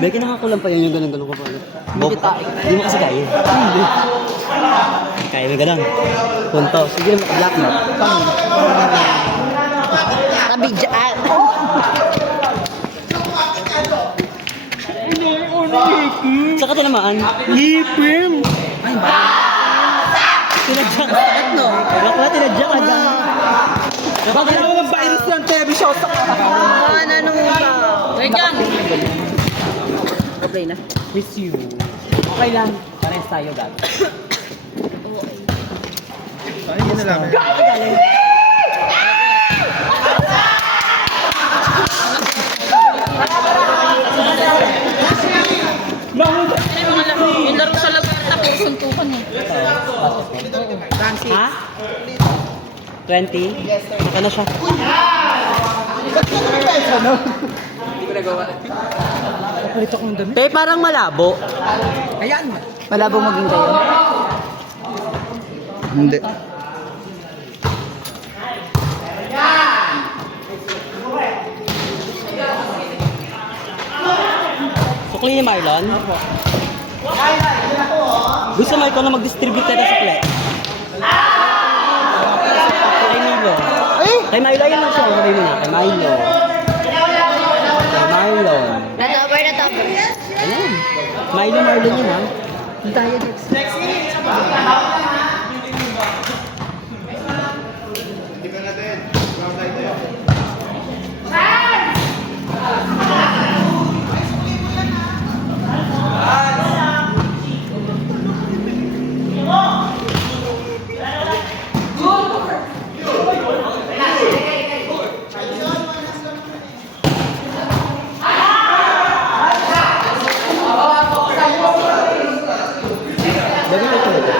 Beke, nakakulang pa yan yung ganun-ganun ko pa. Hindi mo kasi kaya. Hindi. Kaya mo ganun. Punto. Sige, black na. Tabi dyan. Saka tinamaan. Lipim! Ay, tinadya ka. No. Bakla, tinadya ka dyan. Bakit ako ng virus ng TV show sa Ano mo ba? Wait lang. Okay na. Miss you. Okay lang. Pares tayo, Gab. Ay, yun na lang. Yung laro sa lagar tapos suntukan eh. Ha? 20? Saka na siya. Kapalit akong damit. Pe, parang malabo. Ayan. Malabo maging kayo. Hindi. Sukli ni Marlon? Gusto mo ikaw na mag-distribute tayo sa sukli? Kay Milo. Kay Milo, ayun lang siya. Sabi mo na, kay Milo. Kay Marlon. Na-tower na tower. Ayan. Milo Marlon yun, ha? Tayo next. Bago ito ito.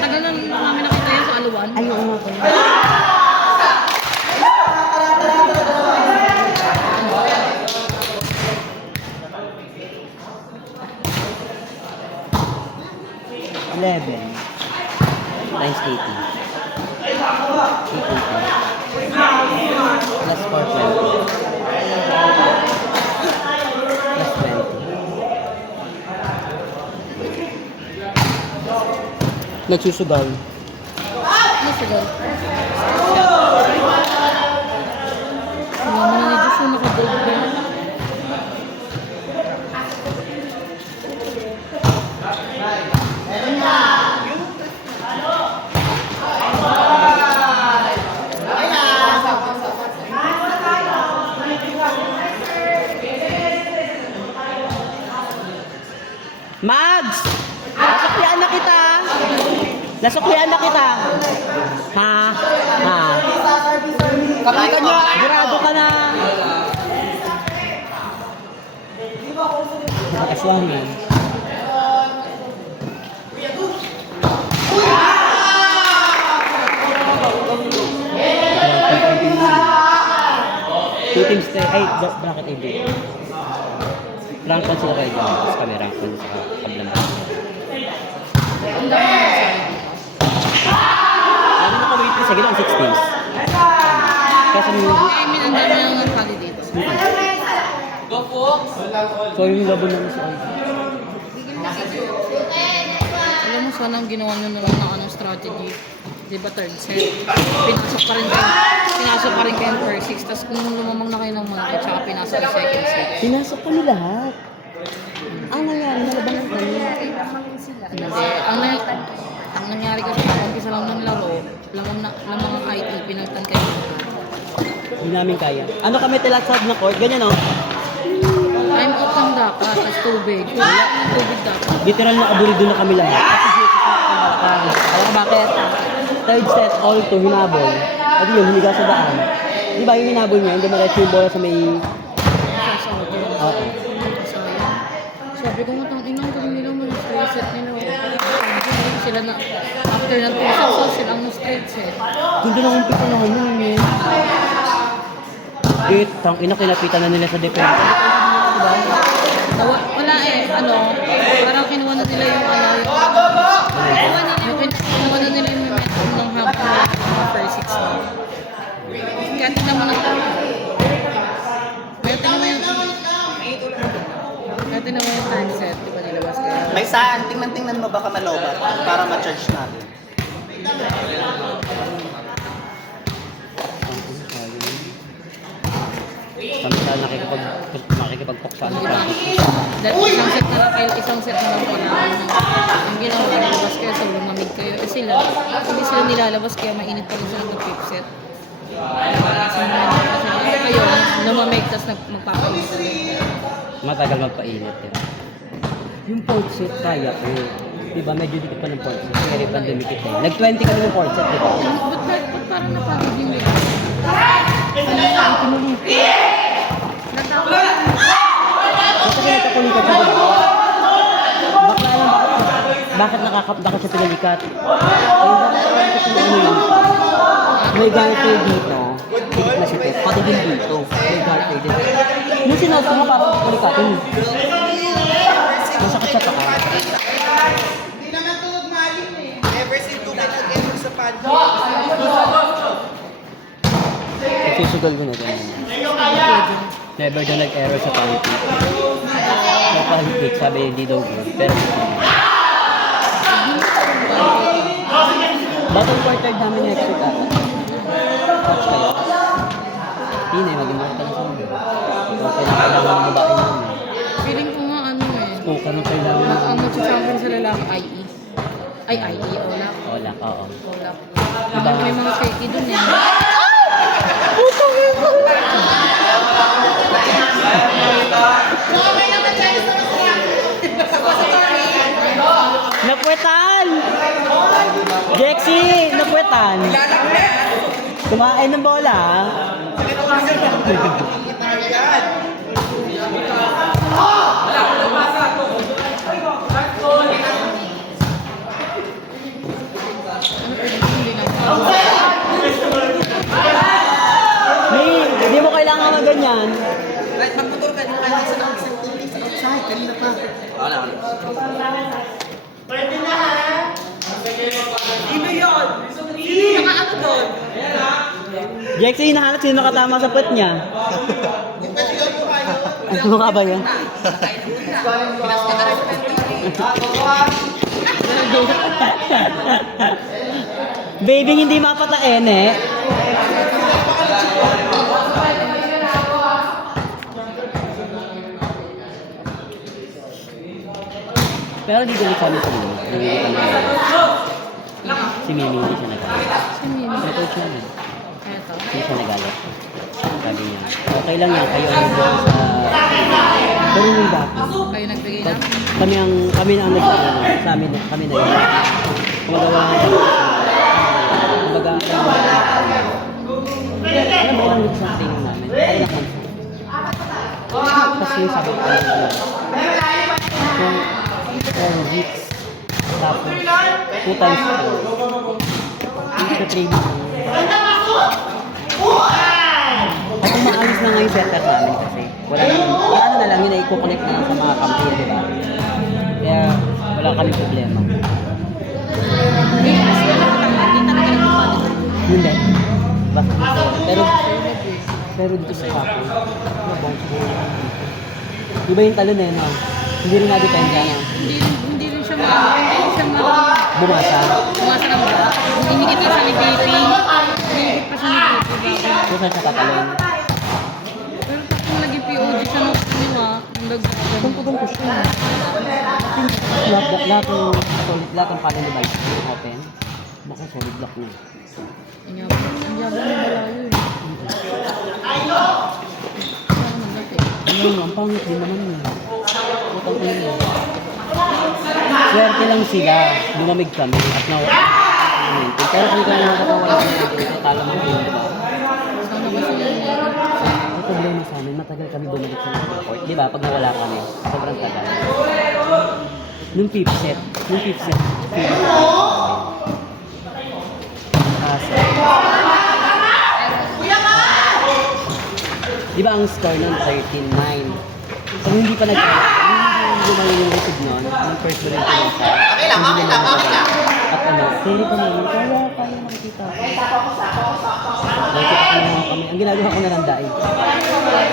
Tagal na namin nakita yan sa aluwan. Ayaw nga ko. $11 times 80. 880. Plus 420. Plus 20. Nagsusugal. Ano siya? Mama na ni Diyos yung nakadulog. Mags! Nasuklian na kita! Nasuklian na kita! Ha? Ha? Kapitan niya. Grado ka na! Aswang yan. Two teams tayo. Ay, bracket AB. Rank 1 sila kayo dyan. Tapos kami rank 1 sa kablan. Ano na ka-wait ko? Sige lang, 6 teams. Kasi may... Ay, minanda na yung candidate. So yung labo naman sa kayo. Alam mo, sana ang ginawa nyo na lang ng anong strategy. Di ba third set? Pinasok pa rin kayo yung first six. Tapos kung lumamang na kayo ng malaki, tsaka pinasok yung second set. Pinasok kami lahat. Ang nangyari, nalabanan kami. Hindi. Ang nangyari kasi, umpisa lang ng laro, lamang ang IT, pinagtan kayo ng lahat. Hindi namin kaya. Ano kami tilatsad na court? Ganyan o. Time out lang dapat, tapos tubig. Tubig dapat. Literal na aburido na kami lahat. Alam mo bakit? Third set, all to, hinabol. At yun, humiga sa daan. Di ba yung hinabol niya, hindi maretso yung bola sa may... Oo. Sabi ko, matang inang galing nila mo yung straight set nila. Sila na, after ng 2 sets, sila ang straight set. Doon doon ang umpisa na yun eh. Tang ina, kinapitan na nila sa depensa. Wala eh, parang kinuha na nila yung yung time set, di ba nilabas kayo? May saan, tingnan mo baka malobat para ma-charge natin. Kami sa nakikipagpuksaan sa traffic. Dahil isang set na lang pala. Ang ginawa na labas kayo, so lumamig kayo. Eh sila, hindi sila nilalabas kaya mainit pa rin sila mag-fix set. Kasi kayo, lumamig, tapos magpapainit ulit. Matagal magpainit yan. Yung port set kaya ko. Diba medyo dikit pa ng port set. Kaya pa dumikit eh. Nag-20 kami ng port set, diba? Ba't parang napagod yung yun? Kasi nagkakulikat siya diba? Bakla lang bakit siya pinalikat? Ay, bakit siya pinalikat? May garter dito. Higit na siya to. Pati din dito. May garter dito. Yung sinuot mo, papakulikatin. Masakit sa paa. Hindi naman tulog maling eh. Never seen two nag-enter sa padre. Isusugal ko na ito. Never daw nag-error sa pancake. Sa pancake, sabi hindi daw good. Pero batong quarter namin next week ata. Touch kayo. Hindi na, mag-imark ka na sa mga. Ikaw kailangan ng babae namin. Feeling ko nga ano eh. Spoken ng kailangan namin. Ang mag-champion sa lalaki, IE. Ay, IE, Olak. Wala, oo. Olak. Diba? May mga shaky dun eh. Napwetan! Jexy! Napwetan! Kumain ng bola, ha? Hindi mo kailangan mga ganyan. Right, magmotor ka, yung kaya sa outside, kanina pa. Wala. Pwede na ha? Sino yun? Sino ano doon? Jexy, hinahanap sino nakatama sa puwet niya. Pwede yun po kayo. Ano ka ba yun? Baby, hindi mapatain eh. Pero dito ulit kami sa loob. Si Mimi hindi siya nagalit. Ito siya na. Eto. Hindi siya nagalit. Sabi niya, okay lang yan, kayo ang doon sa... Pero yung dati. Kayo nagbigay na? Kami na ang nagsasabi sa amin, kami na yun. Kumagawa ng kumbaga, alam mo lang sa tingin namin. Ay naman. Kasi yung sabi ko kung 4 weeks tapos 2 times 4 sa training. At kung maayos na nga yung setup namin kasi wala naman, ano na lang yun ay i-connect na lang sa mga company, di ba? Kaya wala kami problema. Hindi talaga nagpapalo. Hindi. Basta pero dito sa kapon, mabong siguro. Iba yung talon eh, no? Hindi rin na-depende na. Hindi rin siya Bumasa. bumasa ng bra. Inikit na siya ni BP. Inikit pa siya ni BP. Kung saan siya tatalon. Pero kung naging POG siya ng kaniwa, ang dagdagan. Tungkol ko siya. Lahat ng paddle device open. Baka solid block na. Ang yabang ng malayo eh. Parang malaki. Ano nga, ang pangit din naman yun. Utang ko yun. Swerte lang sila. Lumamig kami at pero kung kaya nakakawala kami dito, talo mo din, di ba? Sana kasi Ang problema sa amin, matagal kami bumalik sa airport. Di ba? Pag nawala kami, sobrang tagal. Nung fifth set, di ba ang score nun 13-9? So hindi pa gumaling yung receive nun, yung first ball yung pinasa. Okay lang. At ano, pero pa naman, kaya makikita. kami. Ang ginagawa ko na lang dahil.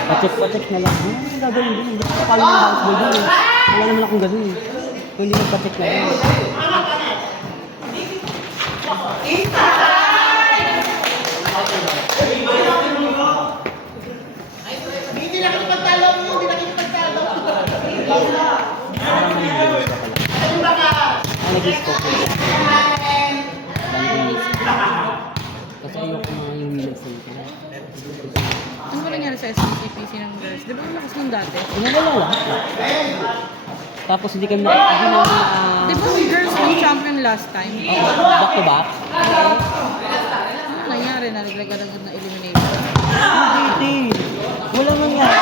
Pa-check na lang. Ano yung gagawin din? Hindi ko kapalo ng house boy din. Wala naman akong gano'n eh. Kung hindi magpa-check na lang. Hindi na kita pagtalo. Hindi na kita pagtalo. Parang manilinis ka pala. Ang nag-stop ko. Kasi ayoko mga yung minsan ko. Ano ba nangyari sa SCPC ng girls? Di ba ang lakas nung dati? Nawala lahat. Tapos hindi kami hindi namin Di ba yung girls yung champion last time? back to back. Ano nangyari? Nalaglagan agad na elimination. Hindi. Wala nangyari.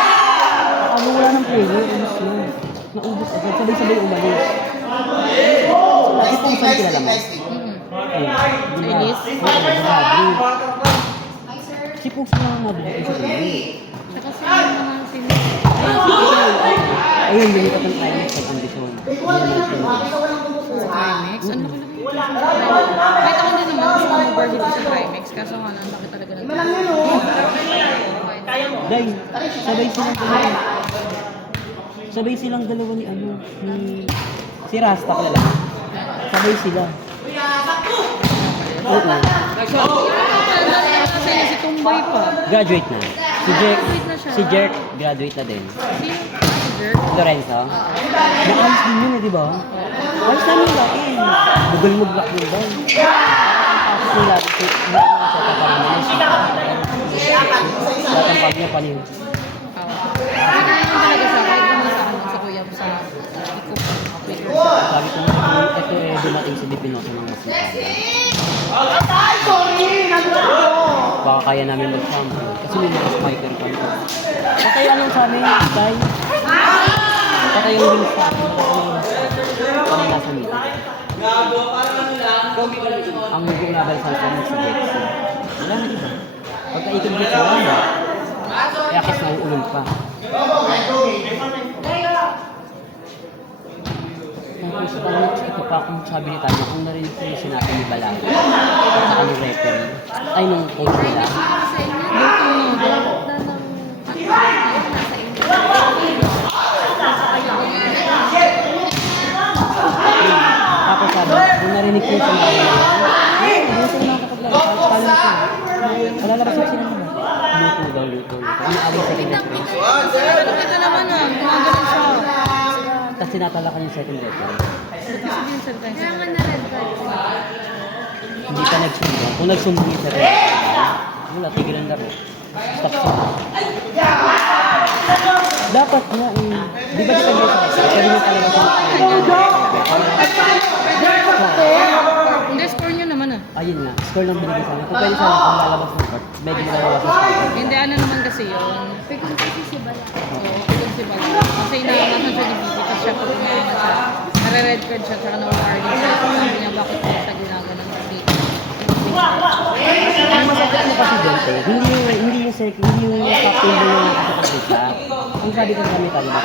Ano wala ng player. Umus yun. Naubos agad. Sabay-sabay umalis. Lagi pong saan kilala mo? Inis? Si Pong sila ang mabili sa TV. Saka sino yung mga sino? Ayun, lumipat ng Trimex sa kondisyon. Sa Trimex? Ano ko lang? Kahit ako din naman, gusto ko mag-bar dito sa Trimex. Kaso nga, ang laki talaga ng Dahil, sabay silang dalawa ni ano, ni si Rasta kilala mo? Sabay sila. Oo. Kasi si Tumboy pa. Graduate na. Graduate na siya. Si Jerk, graduate na din. Sino? Si Jerk? Lorenzo. Naalis din yun eh, di ba? Alis namin lain. Bugol-muglak yun ba? Tapos yung lagi sa tatamanis. Tatampag niya pa niyo. Hindi naman talaga siya. Kahit naman sa ano, sa kuya mo sa ikot. Sabi ko, ito eh, dumating si Dipinoso ng mas baka kaya namin mag-sample. Kasi may mga spiker kami. Patay anong sabi, Day? Patay yung wings sa akin. Kami nasa meeting. Ang gumabal sa akin si Jex. Wala na iba. Pagka-ikot Jex, wala na. Kaya kasi nauulong pa. Tapos parang ito pa kung sabi ni Tanya, kung narinig ko yung sinabi ni Balay sa kanyang referee, ay nung coach nila. Tapos sabi, kung narinig ko yung sinabi niya, hindi sila nakakapaglaro. Paano ko? Malalabas na sila nila. Luto daw, luto. Ang awin sa ring referee. Pero ito naman ah, gumagano siya. Tapos tinatalakan yung second referee. Kaya nga na red card. Hindi pa nagsumbong. Kung nagsumbong yung second referee, wala, tigilan na rin. Stop stop. Dapat nga eh. Di ba dito yung pwede mo talaga sa Hindi, score nyo naman ah. ayun nga, score lang binigay sa amin. Kung pwede sana kung lalabas ng court, medyo lalabas ng score. Hindi, ano naman kasi yun. Pagkong kasi si Bala. Oo, pagod si Bala. Kasi inaangasan siya ni Bibi, tapos siya pag umayan siya, nare-red card siya, tsaka na-OR din siya. Sabi niya, bakit po siya ginagawa ng Bibi? Ang masakit ano kasi doon, te, hindi yung captain mo yung nakakapagkita. Ang sabi ko kami tayo na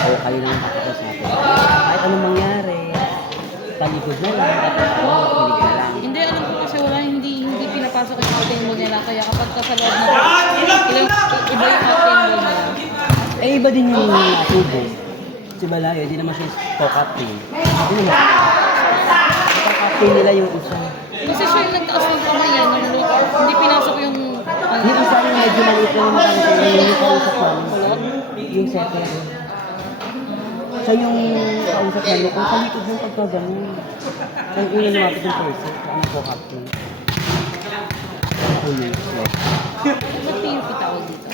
o kayo na yung kakapos natin. Kahit anong mangyari, talikod na lang, tapos kilig na lang. Hindi, alam ko kasi wala, hindi pinapasok yung outing ball nila. Kaya kapag sa loob na, iba yung outing ball nila. Eh, iba din yung nasubo. Si Balayo, di naman siya co-captain. Hindi naman. Co-captain nila yung isa. Kasi siya yung nagtaas ng kamay yan, hindi pinasok yung... Yung isa rin medyo maliit lang naman yung kausap namin. Yung second. Siya yung kausap namin. Kung talikod yung pagkaganon. Siya yung unang lumapit yung person. Siya ang co-captain. Ano yun? Ba't PUP tawag dito?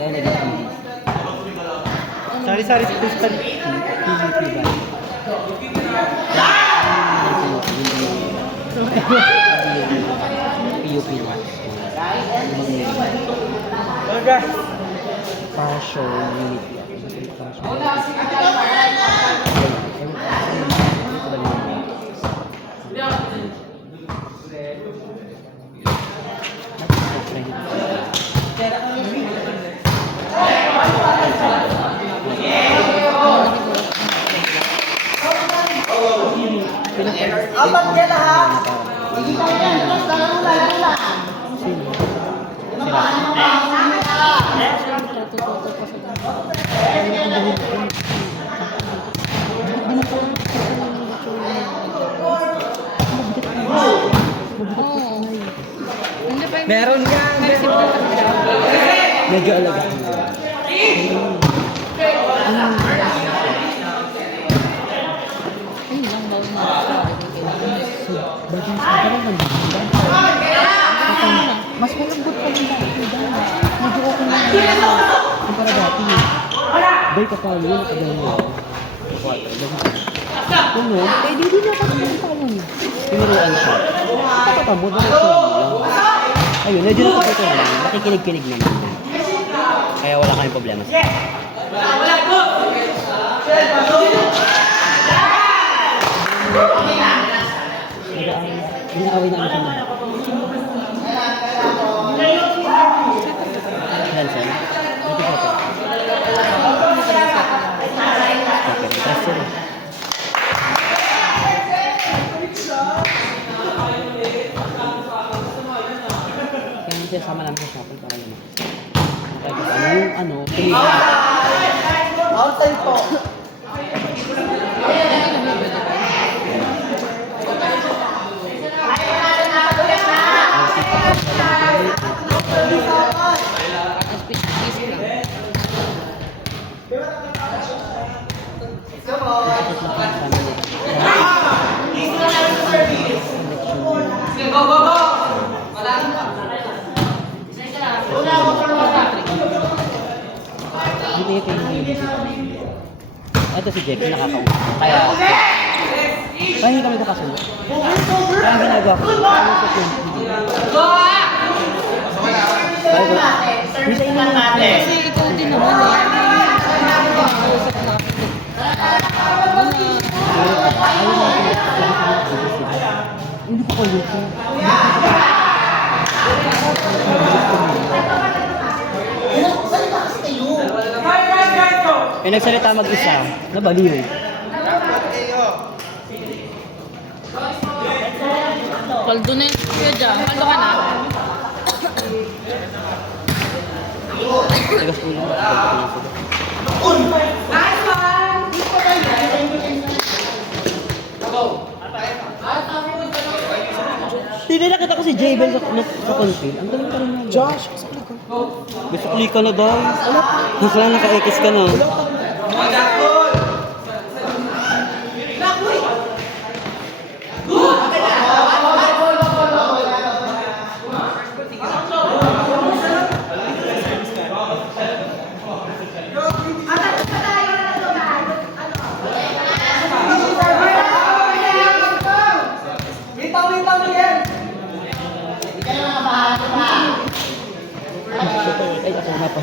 Kaya naging TV. Sari-sari sa Crystal PUP ba? PUP na. Passion Unity. Apat ka lahat. Hindi ka yan. Basta lula. Sino? Sila. Tutututo pa sila. Oo. Hindi pa yung... Meron yan. May simple ka siya. Medyo alagaan mo. Ayun lang daw na sa Bagay sa parang nandang. mas malambot pa yung dati daw. Medyo okay na Yung para dati. Bay ka pa yun. Kagaya mo. Ano? eh, di na kasi yung talon. Pinuruan siya. Kapatamo, bakit siya lang? Ayun, medyo nakapito na lang. Nakikinig-kinig naman. Kaya wala kaming problema sa Ginaaway namin sa mga. Hansen? Ito po ito. Okay, trust yun. Kaya siya sama namin sa shopping para yun. Ano yung ano, Outside po. Hindi kayo ito si Jeff, nakakausap. Kaya hindi kami kakasunod. Kaya ang ginagawa ko, kausap yung Bisa ini Kasi ikaw din naman eh. Kausap na hindi pa ko luto. May nagsalita mag-isa, nabaliw. Kaldo na yung kuya dyan. Kaldo ka na? Tagas ulo. Hindi nakita ko si Jabel sa confield. Ang galing ka rin na. Josh, Gusto click ka na daw. Nasaan naka-X ka na. Ay, ako nga pa.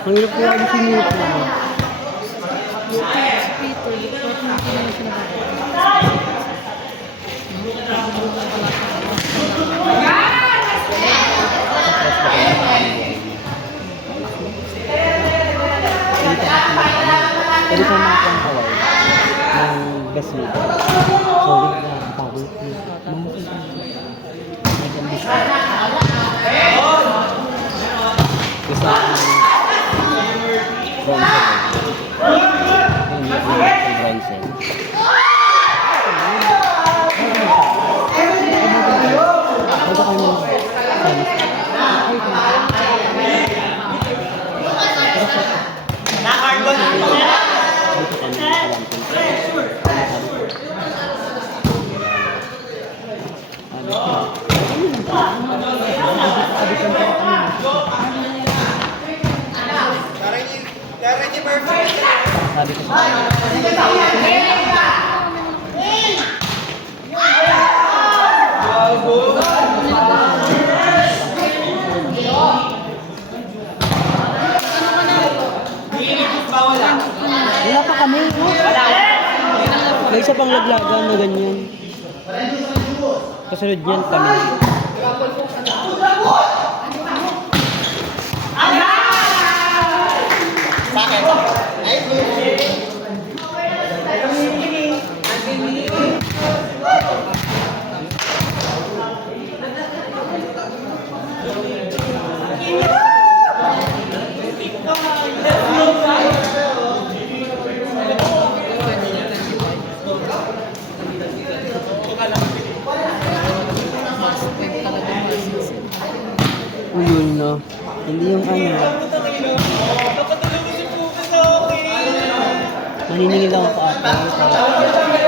Ang hirap ko lang sinunod ko. Peter, bakit hindi naman siya nababalik? Pwede sa mga kang kaway ng gaslit. Solid na bago. Gusto ko ng bronze. Ito kami na-carbon ako. ito kami Kaya ni Murphy. sabi ko sa wala pa kami. walang laglagan na ganyan. Kasunod yan kami. Sa akin. Ay, Uyul no. Hindi yung ano. Maniningil lang ako ate.